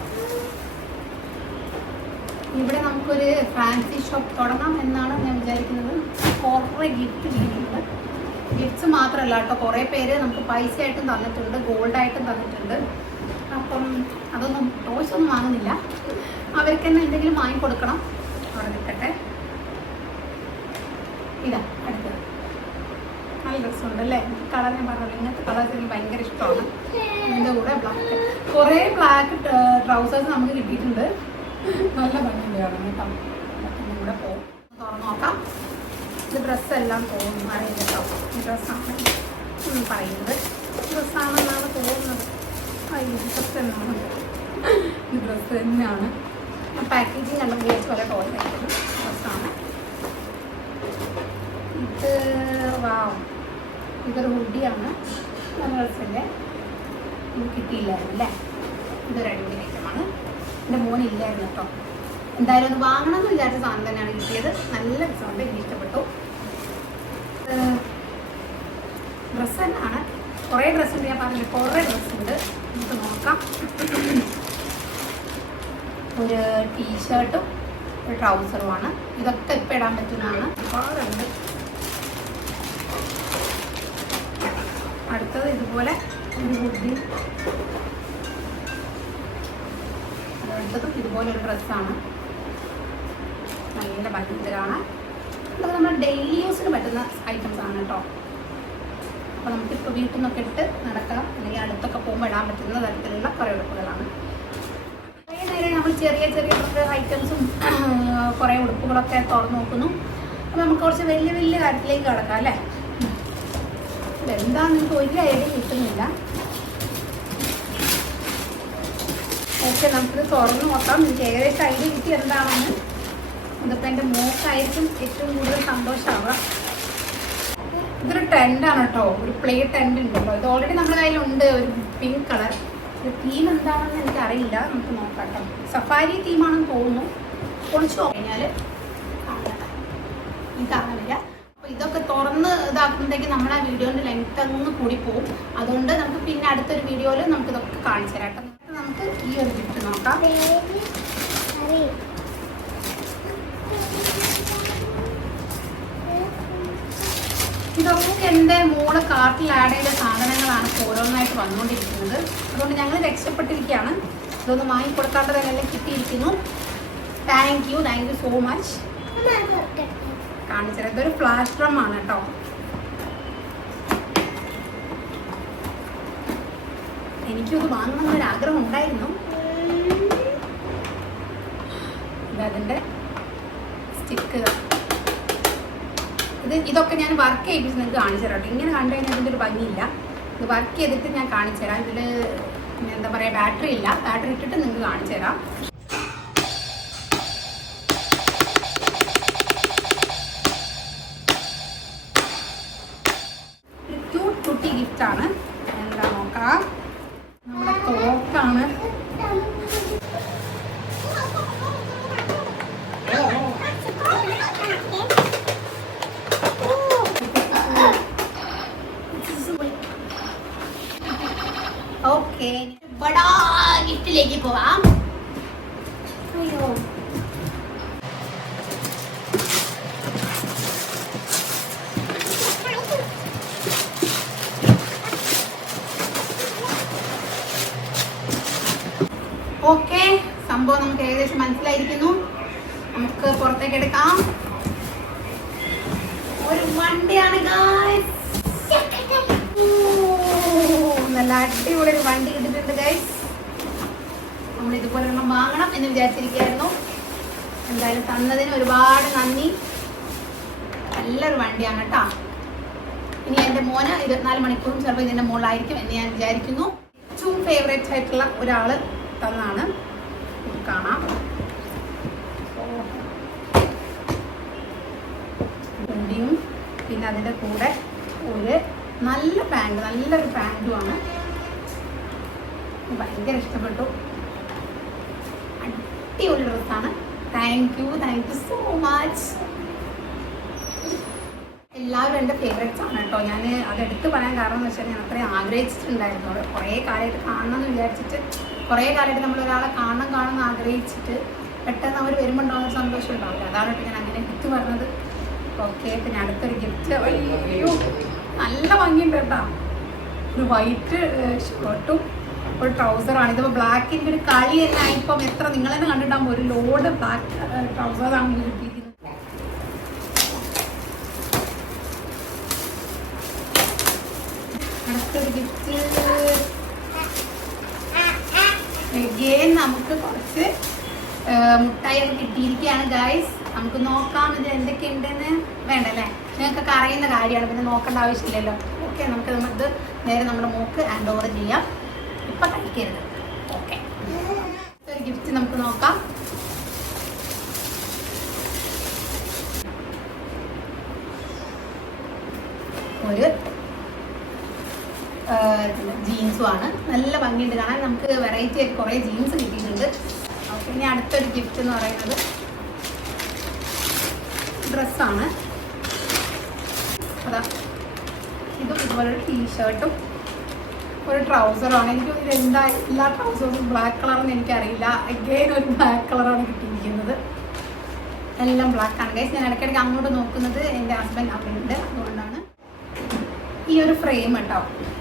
ഇവിടെ നമുക്കൊരു ഫാൻസി ഷോപ്പ് തുടങ്ങാം എന്നാണ് ഞാൻ വിചാരിക്കുന്നത്. കുറേ ഗിഫ്റ്റ് ചെയ്യുന്നുണ്ട്. ഗിഫ്റ്റ്സ് മാത്രമല്ല കേട്ടോ, കുറേ പേര് നമുക്ക് പൈസ ആയിട്ടും തന്നിട്ടുണ്ട്, ഗോൾഡായിട്ടും തന്നിട്ടുണ്ട്. അപ്പം അതൊന്നും ടോയ്സൊന്നും വാങ്ങുന്നില്ല, അവർക്ക് തന്നെ എന്തെങ്കിലും വാങ്ങിക്കൊടുക്കണം. അവിടെ നിൽക്കട്ടെ. ഇതാ അടുത്തത്, നല്ല ഡ്രസ്സുണ്ട് അല്ലേ? കളർ ഞാൻ പറഞ്ഞല്ലോ, ഇങ്ങനത്തെ കളേഴ്സ് എനിക്ക് ഭയങ്കര ഇഷ്ടമാണ്. ഇതിൻ്റെ കൂടെ ബ്ലാക്ക്, കുറേ ബ്ലാക്ക് ട്രൗസേഴ്സ് നമുക്ക് കിട്ടിയിട്ടുണ്ട്. നല്ല ഭംഗിയുണ്ട് കാണാൻ കേട്ടോ. ഇതിൻ്റെ കൂടെ പോകും, തുറന്ന് നോക്കാം. ഇത് ഡ്രസ്സെല്ലാം തോന്നുന്നു, അറിയില്ല കേട്ടോ. ഈ ഡ്രസ്സാണ് പറയുന്നത്, ഡ്രസ്സാണെന്നാണ് തോന്നുന്നത്. ഡ്രസ്സ് തന്നെയാണ്, ഈ ഡ്രസ്സ് തന്നെയാണ്. ഞാൻ പാക്കേജിങ് കണ്ട വിചാരിച്ച് പോലെ ടോയ്ലറ്റ് ഡ്രസ്സാണ് ഇത്. വാവ്, ഇതൊരു ഹുഡിയാണ്, നല്ല ഡ്രസ്സല്ലേ? ഇത് കിട്ടിയില്ലായിരുന്നു അല്ലേ? ഇതൊരു അടിപൊളി ഐറ്റമാണ്. എൻ്റെ മോനില്ലായിരുന്നു കേട്ടോ. എന്തായാലും ഒന്ന് വാങ്ങണമെന്ന് വിചാരിച്ച സാധനം തന്നെയാണ് കിട്ടിയത്. നല്ല രസമുണ്ട്, എനിക്ക് ഇഷ്ടപ്പെട്ടു. ഡ്രസ്സ് തന്നെയാണ്, കുറേ ഡ്രസ്സുണ്ട്. ഞാൻ പറഞ്ഞില്ല, കുറേ ഡ്രസ്സുണ്ട്. നമുക്ക് നോക്കാം. ഒരു ടീഷർട്ടും ഒരു ട്രൗസറുമാണ്. ഇതൊക്കെ ഇപ്പം ഇടാൻ പറ്റുന്നതാണ്, ഒരുപാടുണ്ട്. അടുത്തത് ഇതുപോലെ ഒരു ഹുഡി, അടുത്തതും ഇതുപോലെ ഒരു ഡ്രസ്സാണ്. നല്ല ഭംഗിയുണ്ട് കാണാൻ. ഇതൊക്കെ നമ്മൾ ഡെയിലി യൂസിന് പറ്റുന്ന ഐറ്റംസ് ആണ് കേട്ടോ. അപ്പോൾ നമുക്കിപ്പോൾ വീട്ടിൽ നിന്നൊക്കെ ഇട്ട് നടക്കാം, അല്ലെങ്കിൽ അടുത്തൊക്കെ പോകുമ്പോൾ ഇടാൻ പറ്റുന്ന തരത്തിലുള്ള കുറേ ഉടുപ്പുകളാണ്. കുറേ നേരം നമ്മൾ ചെറിയ ചെറിയ ഐറ്റംസും കുറേ ഉടുപ്പുകളൊക്കെ തുറന്ന് നോക്കുന്നു. അപ്പോൾ നമുക്ക് കുറച്ച് വലിയ വലിയ കാര്യത്തിലേക്ക് കിടക്കാം അല്ലേ? ഇതെന്താണെന്ന് എനിക്ക് ഒരു ഐഡിയ കിട്ടുന്നില്ല. ഓക്കെ, നമുക്കിത് തുറന്ന് നോക്കാം. എനിക്ക് ഏകദേശം ഐഡിയ കിട്ടി എന്താണെന്ന്. ഇതിപ്പോൾ എൻ്റെ മോക്കായിരിക്കും ഏറ്റവും കൂടുതൽ സന്തോഷമാവുക. ഇതൊരു ടെൻ്റാണ് കേട്ടോ, ഒരു പ്ലേ ടെൻ്റ് ഉണ്ടല്ലോ. ഇത് ഓൾറെഡി നമ്മുടെ കയ്യിലുണ്ട്, ഒരു പിങ്ക് കളർ. ഒരു തീം എന്താണെന്ന് എനിക്കറിയില്ല, നമുക്ക് നോക്കാം കേട്ടോ. സഫാരി തീമാണെന്ന് തോന്നുന്നു. പൊളിച്ചു കഴിഞ്ഞാൽ ഇതാണില്ല. അപ്പോൾ ഇതൊക്കെ തുറന്ന് ഇതാക്കുമ്പോഴത്തേക്ക് നമ്മുടെ ആ വീഡിയോൻ്റെ ലെങ്ത് അങ്ങ് കൂടി പോകും. അതുകൊണ്ട് നമുക്ക് പിന്നെ അടുത്തൊരു വീഡിയോയിൽ നമുക്കിതൊക്കെ കാണിച്ചു തരാം കേട്ടോ. നമുക്ക് ഈ ഒരു ഗിഫ്റ്റ് നോക്കാം. ഇതൊക്കെ എൻ്റെ മോള് കാർട്ടിൽ ആഡ് ചെയ്ത സാധനങ്ങളാണ് ഓരോന്നായിട്ട് വന്നുകൊണ്ടിരിക്കുന്നത്. അതുകൊണ്ട് ഞങ്ങൾ രക്ഷപ്പെട്ടിരിക്കുകയാണ്. ഇതൊന്ന് വാങ്ങിക്കൊടുക്കാത്തതെല്ലാം കിട്ടിയിരിക്കുന്നു. Thank you so much. കാണിച്ചത് ഇതൊരു ഫ്ലാഷ് ഡ്രം ആണ് കേട്ടോ. എനിക്കത് വാങ്ങണമെന്നൊരു ആഗ്രഹം ഉണ്ടായിരുന്നു. അതിൻ്റെ സ്റ്റിക്ക് ഇതൊക്കെ ഞാൻ വർക്ക് ചെയ്യിപ്പിച്ച് നിങ്ങൾക്ക് കാണിച്ചു തരാം കേട്ടോ. ഇങ്ങനെ കണ്ടു കഴിഞ്ഞാൽ ഇതിൻ്റെ ഒരു ഭംഗിയില്ല. ഇത് വർക്ക് ചെയ്തിട്ട് ഞാൻ കാണിച്ചു തരാം. ഇതിൽ എന്താ പറയുക, ബാറ്ററി ഇല്ല. ബാറ്ററി ഇട്ടിട്ട് നിങ്ങൾക്ക് കാണിച്ചു തരാം. ഒരു ക്യൂട്ട് കുട്ടി ഗിഫ്റ്റാണ്. എന്താ നോക്കാം, നമ്മുടെ തോക്കാണ്. ഓക്കെ, ബടാ ഗിഫ്റ്റിലേക്ക് പോവാം. അയ്യോ, ഓക്കെ, സംഭവം നമുക്ക് ഏകദേശം മനസ്സിലായിരിക്കുന്നു. നമുക്ക് പുറത്തേക്ക് എടുക്കാം. ഒരു വണ്ടിയാണ് ഗൈസ്. നല്ല അടിപൊളി ഒരു വണ്ടി കിട്ടിയിട്ടുണ്ട് ഗൈസ്. നമ്മൾ ഇതുപോലെ ഒരെണ്ണം വാങ്ങണം എന്ന് വിചാരിച്ചിരിക്കുകയായിരുന്നു. എന്തായാലും തന്നതിന് ഒരുപാട് നന്ദി. നല്ലൊരു വണ്ടിയാണ് കേട്ടോ. ഇനി എൻ്റെ മോന് 24 മണിക്കൂറും ചിലപ്പോൾ ഇതിൻ്റെ മുകളിലായിരിക്കും എന്ന് ഞാൻ വിചാരിക്കുന്നു. ഏറ്റവും ഫേവറേറ്റ് ആയിട്ടുള്ള ഒരാൾ തന്നാണ്. കാണാം, വണ്ടിയും പിന്നെ അതിൻ്റെ കൂടെ ഒരു നല്ല പാൻറ്, നല്ലൊരു പാൻറ്റുമാണ്. ഭയങ്കര ഇഷ്ടപ്പെട്ടു. അടിപൊളി ഡ്രസ്സാണ്. Thank you so much. എല്ലാവരും എൻ്റെ ഫേവറേറ്റ്സ് ആണ് കേട്ടോ. ഞാൻ അതെടുത്ത് പറയാൻ കാരണം എന്ന് വെച്ചാൽ ഞാൻ അത്രയും ആഗ്രഹിച്ചിട്ടുണ്ടായിരുന്നു. കുറേ കാലമായിട്ട് കാണണമെന്ന് വിചാരിച്ചിട്ട്, കുറേ കാലമായിട്ട് നമ്മളൊരാളെ കാണണം ആഗ്രഹിച്ചിട്ട് പെട്ടെന്ന് അവർ വരുമ്പോണ്ടാവുന്ന സന്തോഷം ഉണ്ടാവില്ല. അതാണ് ഞാൻ അങ്ങനെ ഗിഫ്റ്റ് പറഞ്ഞത്. ഓക്കെ, പിന്നെ അടുത്തൊരു ഗിഫ്റ്റ്. അയ്യോ, നല്ല ഭംഗിയുണ്ട് കേട്ടോ. ഒരു വൈറ്റ് ഷർട്ടും ഒരു ട്രൗസറാണ്. ഇതിപ്പോൾ ബ്ലാക്കിൻ്റെ ഒരു കളി തന്നെ ഇപ്പം എത്ര നിങ്ങൾ തന്നെ കണ്ടിട്ടാകുമ്പോൾ ഒരു ലോഡ് ബ്ലാക്ക് ട്രൗസറാണ് കിട്ടിയിരിക്കുന്നത്. അടുത്തൊരു ഗിഫ്റ്റ് എഗെയിൻ നമുക്ക് കുറച്ച് മുട്ടായിയൊക്കെ കിട്ടിയിരിക്കുകയാണ് ഗൈസ്. നമുക്ക് നോക്കാം ഇത് എന്തൊക്കെയുണ്ടെന്ന്. വേണ്ടല്ലേ, നിങ്ങൾക്കൊക്കെ അറിയുന്ന കാര്യമാണ്, പിന്നെ നോക്കേണ്ട ആവശ്യമില്ലല്ലോ. ഓക്കെ, നമുക്കിത് നേരെ നമ്മുടെ മോക്ക് ഹാൻഡ് ഓവർ ചെയ്യാം. ഇപ്പം കഴിക്കരുത്. ഓക്കെ, ഒരു ഗിഫ്റ്റ് നമുക്ക് നോക്കാം. ഒരു ജീൻസും ആണ്. നല്ല ഭംഗിയുണ്ട് കാണാൻ. നമുക്ക് വെറൈറ്റി ആയിട്ട് കുറേ ജീൻസ് കിട്ടിയിട്ടുണ്ട്. ഓക്കെ, ഇനി അടുത്തൊരു ഗിഫ്റ്റ് എന്ന് പറയുന്നത് ഡ്രസ്സാണ്. അതാ, ഇതും ഇതുപോലൊരു ടീഷർട്ടും ഒരു ട്രൗസറാണ്. എനിക്ക് ഇതെന്താ എല്ലാ ട്രൗസറും ബ്ലാക്ക് കളറെന്ന് എനിക്കറിയില്ല. അഗെയിൻ ഒരു ബ്ലാക്ക് കളറാണ് കിട്ടിയിരിക്കുന്നത്. എല്ലാം ബ്ലാക്കാണ് ഗൈസ്. ഞാൻ ഇടയ്ക്കിടയ്ക്ക് അങ്ങോട്ട് നോക്കുന്നത് എൻ്റെ ഹസ്ബൻഡ് അവിടെയുണ്ട്, അതുകൊണ്ടാണ്. ഈ ഒരു ഫ്രെയിം കേട്ടോ,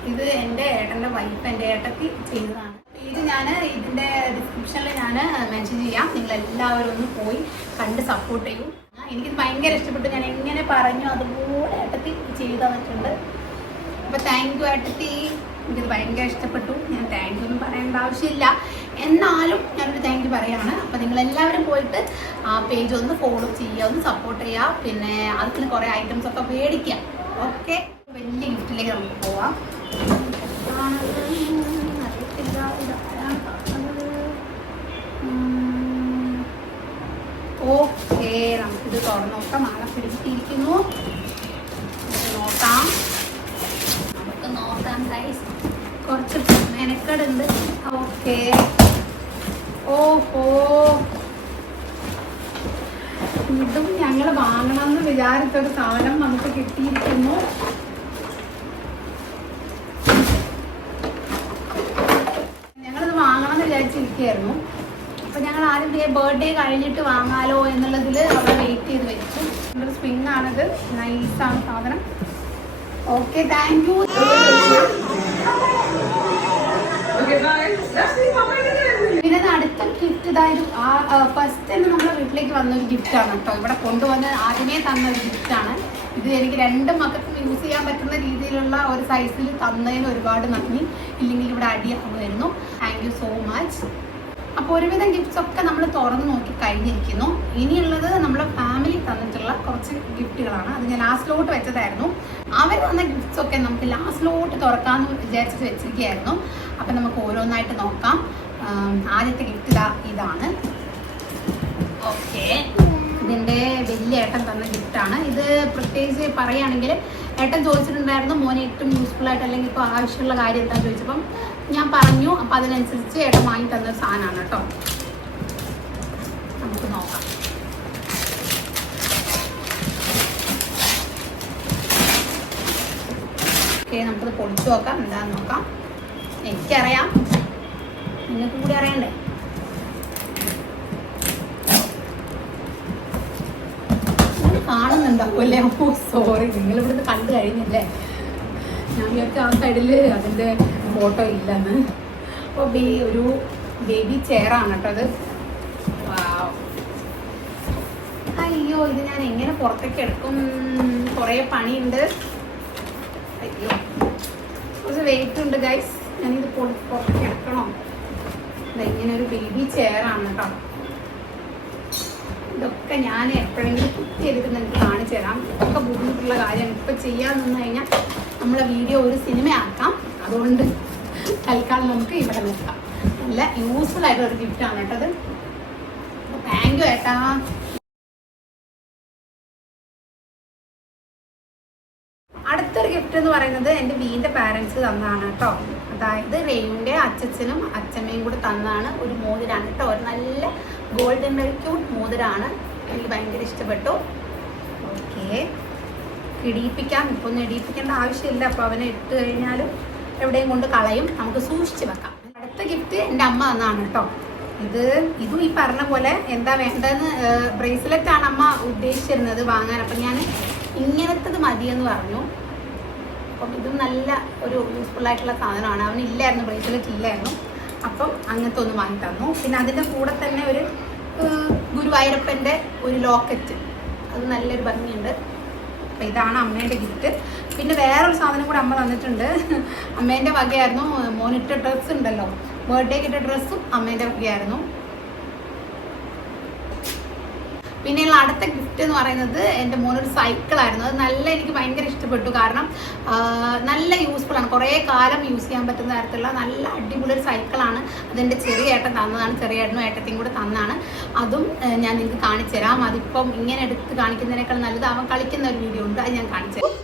ഇത് എൻ്റെ ഏട്ടൻ്റെ വൈഫ്, എൻ്റെ ഏട്ടത്തി ചെയ്തതാണ്. ഇത് ഞാൻ ഇതിൻ്റെ ഡിസ്ക്രിപ്ഷനിൽ ഞാൻ മെൻഷൻ ചെയ്യാം. നിങ്ങളെല്ലാവരും ഒന്ന് പോയി കണ്ട് സപ്പോർട്ട് ചെയ്യും. എനിക്കിത് ഭയങ്കര ഇഷ്ടപ്പെട്ടു. ഞാൻ എങ്ങനെ പറഞ്ഞു അതുപോലെ ഏട്ടത്തി ചെയ്തു തന്നിട്ടുണ്ട്. അപ്പോൾ താങ്ക് യു ഏട്ടത്തി. എനിക്കിത് ഭയങ്കര ഇഷ്ടപ്പെട്ടു. ഞാൻ താങ്ക് യു ഒന്നും പറയേണ്ട ആവശ്യമില്ല, എന്നാലും ഞാനൊരു താങ്ക് യു പറയാണ്. അപ്പോൾ നിങ്ങളെല്ലാവരും പോയിട്ട് ആ പേജ് ഒന്ന് ഫോളോ ചെയ്യുക, ഒന്ന് സപ്പോർട്ട് ചെയ്യുക. പിന്നെ അതിന് കുറേ ഐറ്റംസ് ഒക്കെ മേടിക്കുക. ഓക്കെ, വലിയ ഗിഫ്റ്റിലേക്ക് നമുക്ക് പോവാം. ഓക്കെ, നമുക്കിത് തുറന്ന് നോക്കാം. മാല പിടിച്ചിട്ടിരിക്കുന്നു. നമുക്ക് നോക്കാം ഗൈസ്. കുറച്ച് മെനക്കെടുണ്ട്. ഓക്കെ, ഓഹോ, ഇതും ഞങ്ങൾ വാങ്ങണമെന്ന് വിചാരിച്ചൊരു സാധനം നമുക്ക് കിട്ടിയിരിക്കുന്നു. ഞങ്ങളിത് വാങ്ങണമെന്ന് വിചാരിച്ചിരിക്കുകയായിരുന്നു. അപ്പോൾ ഞങ്ങൾ ആദ്യം ബർത്ത്ഡേ കഴിഞ്ഞിട്ട് വാങ്ങാലോ എന്നുള്ളതിൽ അവിടെ വെയിറ്റ് ചെയ്ത് വെച്ചു. ഒരു സ്പ്രിങ് ആണിത്, നൈസാണ് സാധനം. Okay, thank you. പിന്നെ അടുത്ത ഗിഫ്റ്റ് ഇതായത് ഫസ്റ്റ് തന്നെ നമ്മുടെ വീട്ടിലേക്ക് വന്നൊരു ഗിഫ്റ്റാണ് കേട്ടോ. ഇവിടെ കൊണ്ടുവന്ന് ആദ്യമേ തന്ന ഒരു ഗിഫ്റ്റാണ്. ഇത് എനിക്ക് 2 മക്കൾക്കും യൂസ് ചെയ്യാൻ പറ്റുന്ന രീതിയിലുള്ള ഒരു സൈസിൽ തന്നതിന് ഒരുപാട് നന്ദി. ഇല്ലെങ്കിൽ ഇവിടെ അടിയാകുമായിരുന്നു. Thank you so much. അപ്പോൾ ഒരുവിധം ഗിഫ്റ്റ്സ് ഒക്കെ നമ്മൾ തുറന്ന് നോക്കി കഴിഞ്ഞിരിക്കുന്നു. ഇനിയുള്ളത് നമ്മുടെ ഫാമിലി തന്നിട്ടുള്ള കുറച്ച് ഗിഫ്റ്റുകളാണ്. അത് ഞാൻ ലാസ്റ്റിലോട്ട് വെച്ചതായിരുന്നു. അവർ തന്ന ഗിഫ്റ്റ്സ് ഒക്കെ നമുക്ക് ലാസ്റ്റിലോട്ട് തുറക്കാമെന്ന് വിചാരിച്ചിട്ട് വെച്ചിരിക്കുകയായിരുന്നു. അപ്പം നമുക്ക് ഓരോന്നായിട്ട് നോക്കാം. ആദ്യത്തെ ഗിഫ്റ്റ് ഇതാണ്. ഓക്കെ, ഇതിൻ്റെ വലിയ ഏട്ടൻ തന്ന ഗിഫ്റ്റാണ്. ഇത് പ്രത്യേകിച്ച് പറയുകയാണെങ്കിൽ ഏട്ടൻ ചോദിച്ചിട്ടുണ്ടായിരുന്നു മോനെ ഏറ്റവും യൂസ്ഫുൾ ആയിട്ട് അല്ലെങ്കിൽ ഇപ്പോൾ ആവശ്യമുള്ള കാര്യം എന്താണെന്ന് ചോദിച്ചപ്പം ഞാൻ പറഞ്ഞു. അപ്പം അതിനനുസരിച്ച് ഏട്ടൻ വാങ്ങി തന്നൊരു സാധനമാണ് കേട്ടോ. നമുക്ക് നോക്കാം. ഓക്കെ, നമുക്കത് പൊളിച്ചു നോക്കാം. എന്താണെന്ന് നോക്കാം. എനിക്കറിയാം, നിങ്ങൾക്ക് കൂടി അറിയണ്ടേ. കാണുന്നുണ്ടാവുമല്ലേ? ഓ സോറി, നിങ്ങളിവിടുന്ന് കണ്ടു കഴിഞ്ഞല്ലേ. ഞാൻ വിചാരിച്ച ആ സൈഡിൽ അതിൻ്റെ ഫോട്ടോ ഇല്ലെന്ന്. അപ്പോൾ ഒരു ബേബി ചെയറാണ് കേട്ടോ അത്. അയ്യോ, ഇത് ഞാൻ എങ്ങനെ പുറത്തേക്ക് എടുക്കും? കുറേ പണിയുണ്ട്. അയ്യോ, കുറച്ച് വെയിറ്റ് ഉണ്ട് ഗൈസ്. ഞാനിത് പുറത്തേക്ക് എടുക്കണോ? ഇങ്ങനെ ഒരു ബേബി ചെയറാണ് കേട്ടോ. ഇതൊക്കെ ഞാൻ എപ്പോഴെങ്കിലും കുത്തി എടുത്ത് നിങ്ങൾക്ക് കാണിച്ചു തരാം. ഇതൊക്കെ ബുദ്ധിമുട്ടുള്ള കാര്യമാണ്. ഇപ്പം ചെയ്യാൻ നിന്ന് കഴിഞ്ഞാൽ നമ്മളെ വീഡിയോ ഒരു സിനിമയാക്കാം. അതുകൊണ്ട് തൽക്കാലം നമുക്ക് ഇവിടെ നിൽക്കാം. നല്ല യൂസ്ഫുൾ ആയിട്ടുള്ള ഒരു ഗിഫ്റ്റാണ് കേട്ടത്. അപ്പോൾ താങ്ക് യു ഏട്ടാ. അടുത്തൊരു ഗിഫ്റ്റ് എന്ന് പറയുന്നത് എൻ്റെ വീടിൻ്റെ പാരൻസ് തന്നതാണ് കേട്ടോ. അതായത് റെയുവിൻ്റെ അച്ഛനും അച്ഛമ്മയും കൂടി തന്നതാണ്. ഒരു മോതിരാണ് കേട്ടോ. ഒരു നല്ല ഗോൾഡൻ ക്യൂട്ട് മോതിരാണ്. എനിക്ക് ഭയങ്കര ഇഷ്ടപ്പെട്ടു. ഓക്കെ, ഇടിയിപ്പിക്കാം. ഇപ്പോൾ ഒന്നും ഇടിയിപ്പിക്കേണ്ട ആവശ്യമില്ല. അപ്പോൾ അവനെ ഇട്ട് കഴിഞ്ഞാലും എവിടെയും കൊണ്ട് കളയും. നമുക്ക് സൂക്ഷിച്ച് വെക്കാം. അടുത്ത ഗിഫ്റ്റ് എൻ്റെ അമ്മ തന്നതാണ് കേട്ടോ. ഇതും ഈ പറഞ്ഞ പോലെ എന്താ വേണ്ടതെന്ന് ബ്രേസ്ലെറ്റാണ് അമ്മ ഉദ്ദേശിച്ചിരുന്നത് വാങ്ങാൻ. അപ്പം ഞാൻ ഇങ്ങനത്തത് മതിയെന്ന് പറഞ്ഞു. അപ്പം ഇതും നല്ല ഒരു യൂസ്ഫുൾ ആയിട്ടുള്ള സാധനമാണ്. അവനില്ലായിരുന്നു, ബ്രേസ്ലെറ്റ് ഇല്ലായിരുന്നു. അപ്പം അങ്ങനത്തെ ഒന്ന് വാങ്ങി തന്നു. പിന്നെ അതിൻ്റെ കൂടെ തന്നെ ഒരു ഗുരുവായൂരപ്പൻ്റെ ഒരു ലോക്കറ്റ്, അത് നല്ലൊരു ഭംഗിയുണ്ട്. അപ്പം ഇതാണ് അമ്മേൻ്റെ ഗിഫ്റ്റ്. പിന്നെ വേറൊരു സാധനം കൂടെ അമ്മ തന്നിട്ടുണ്ട്. അമ്മേൻ്റെ വകയായിരുന്നു. മോനിട്ട ഡ്രസ്സ് ഉണ്ടല്ലോ, ബർത്ത്ഡേക്ക് ഇട്ട ഡ്രസ്സും അമ്മേൻ്റെ വകയായിരുന്നു. പിന്നെയുള്ള അടുത്ത ഗിഫ്റ്റ് എന്ന് പറയുന്നത് എൻ്റെ മോനൊരു സൈക്കിളായിരുന്നു. അത് എനിക്ക് ഭയങ്കര ഇഷ്ടപ്പെട്ടു. കാരണം നല്ല യൂസ്ഫുൾ ആണ്. കുറേ കാലം യൂസ് ചെയ്യാൻ പറ്റുന്ന തരത്തിലുള്ള നല്ല അടിപൊളി ഒരു സൈക്കിളാണ്. അതെൻ്റെ ചെറിയ ഏട്ടൻ തന്നതാണ്. ചെറിയ ഏട്ടനും ഏട്ടത്തെയും കൂടെ തന്നതാണ്. അതും ഞാൻ നിങ്ങൾക്ക് കാണിച്ചു തരാം. അതിപ്പം ഇങ്ങനെ എടുത്ത് കാണിക്കുന്നതിനേക്കാൾ നല്ലത് അവൻ കളിക്കുന്ന ഒരു വീഡിയോ ഉണ്ട്, അത് ഞാൻ കാണിച്ചു തരാം.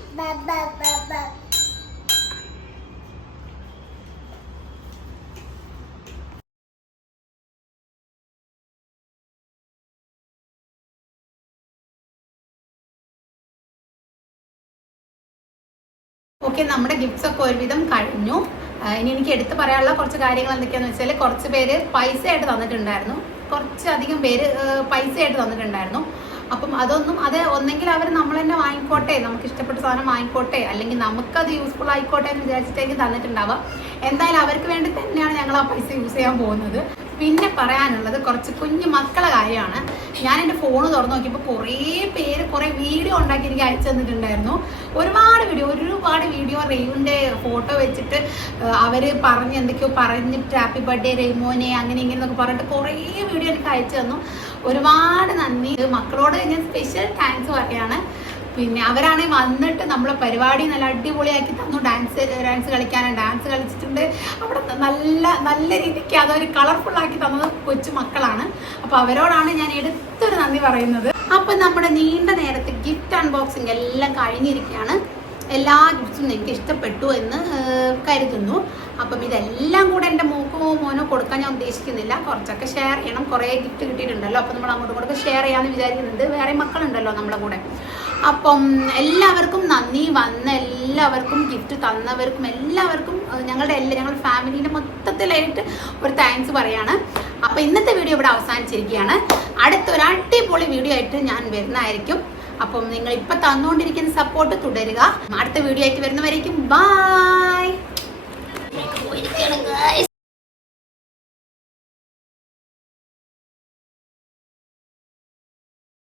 ഓക്കെ, നമ്മുടെ ഗിഫ്റ്റ്സ് ഒക്കെ ഒരുവിധം കഴിഞ്ഞു. ഇനി എനിക്ക് എടുത്ത് പറയാനുള്ള കുറച്ച് കാര്യങ്ങൾ എന്തൊക്കെയാണെന്ന് വെച്ചാൽ, കുറച്ച് പേര് പൈസയായിട്ട് തന്നിട്ടുണ്ടായിരുന്നു. കുറച്ചധികം പേര് പൈസയായിട്ട് തന്നിട്ടുണ്ടായിരുന്നു. അപ്പം അത് ഒന്നെങ്കിൽ അവർ നമ്മൾ തന്നെ വാങ്ങിക്കോട്ടെ, നമുക്ക് ഇഷ്ടപ്പെട്ട സാധനം വാങ്ങിക്കോട്ടെ, അല്ലെങ്കിൽ നമുക്കത് യൂസ്ഫുൾ ആയിക്കോട്ടെ എന്ന് വിചാരിച്ചിട്ടേക്ക് തന്നിട്ടുണ്ടാവുക. എന്തായാലും അവർക്ക് വേണ്ടി തന്നെയാണ് ഞങ്ങൾ ആ പൈസ യൂസ് ചെയ്യാൻ പോകുന്നത്. പിന്നെ പറയാനുള്ളത് കുറച്ച് കുഞ്ഞു മക്കളെ കാര്യമാണ്. ഞാൻ എൻ്റെ ഫോൺ തുറന്നു നോക്കിയപ്പോൾ കുറേ പേര് കുറേ വീഡിയോ ഉണ്ടാക്കി എനിക്ക് അയച്ചു തന്നിട്ടുണ്ടായിരുന്നു. ഒരുപാട് വീഡിയോ റെയുവിൻ്റെ ഫോട്ടോ വെച്ചിട്ട് അവർ എന്തൊക്കെയോ പറഞ്ഞിട്ട് ഹാപ്പി ബർത്ത്ഡേ റെയ്മോനെ അങ്ങനെ ഇങ്ങനെ എന്നൊക്കെ പറഞ്ഞിട്ട് കുറേ വീഡിയോ എനിക്ക് അയച്ചു തന്നു. ഒരുപാട് നന്ദി. മക്കളോട് ഞാൻ സ്പെഷ്യൽ താങ്ക്സ് പറയുകയാണ്. പിന്നെ അവരാണെങ്കിൽ വന്നിട്ട് നമ്മളെ പരിപാടി നല്ല അടിപൊളിയാക്കി തന്നു. ഡാൻസ് കളിക്കാനും ഡാൻസ് കളിച്ചിട്ടുണ്ട്. അവിടെ നല്ല രീതിക്ക് അതൊരു കളർഫുള്ളാക്കി തന്നത് കൊച്ചു മക്കളാണ്. അപ്പോൾ അവരോടാണ് ഞാൻ എടുത്തൊരു നന്ദി പറയുന്നത്. അപ്പം നമ്മുടെ നീണ്ട നേരത്തെ ഗിഫ്റ്റ് അൺബോക്സിങ് എല്ലാം കഴിഞ്ഞിരിക്കുകയാണ്. എല്ലാ ഗിഫ്റ്റ്സും എനിക്ക് ഇഷ്ടപ്പെട്ടു എന്ന് കരുതുന്നു. അപ്പം ഇതെല്ലാം കൂടെ എൻ്റെ മോനോ കൊടുക്കാൻ ഞാൻ ഉദ്ദേശിക്കുന്നില്ല. കുറച്ചൊക്കെ ഷെയർ ചെയ്യണം. കുറേ ഗിഫ്റ്റ് കിട്ടിയിട്ടുണ്ടല്ലോ. അപ്പം നമ്മൾ അങ്ങോട്ടും ഇങ്ങോട്ടൊക്കെ ഷെയർ ചെയ്യാമെന്ന് വിചാരിക്കുന്നുണ്ട്. വേറെ മക്കളുണ്ടല്ലോ നമ്മുടെ കൂടെ. അപ്പം എല്ലാവർക്കും നന്ദി. വന്ന എല്ലാവർക്കും ഗിഫ്റ്റ് തന്നവർക്കും എല്ലാവർക്കും ഞങ്ങളുടെ ഫാമിലീൻ്റെ മൊത്തത്തിലായിട്ട് ഒരു താങ്ക്സ് പറയാണ്. അപ്പം ഇന്നത്തെ വീഡിയോ ഇവിടെ അവസാനിച്ചിരിക്കുകയാണ്. അടുത്തൊരു അടിപൊളി വീഡിയോ ആയിട്ട് ഞാൻ വരുന്നതായിരിക്കും. അപ്പം നിങ്ങൾ ഇപ്പം തന്നുകൊണ്ടിരിക്കുന്ന സപ്പോർട്ട് തുടരുക. അടുത്ത വീഡിയോ ആയിട്ട് വരുന്നവരേക്കും ബൈ.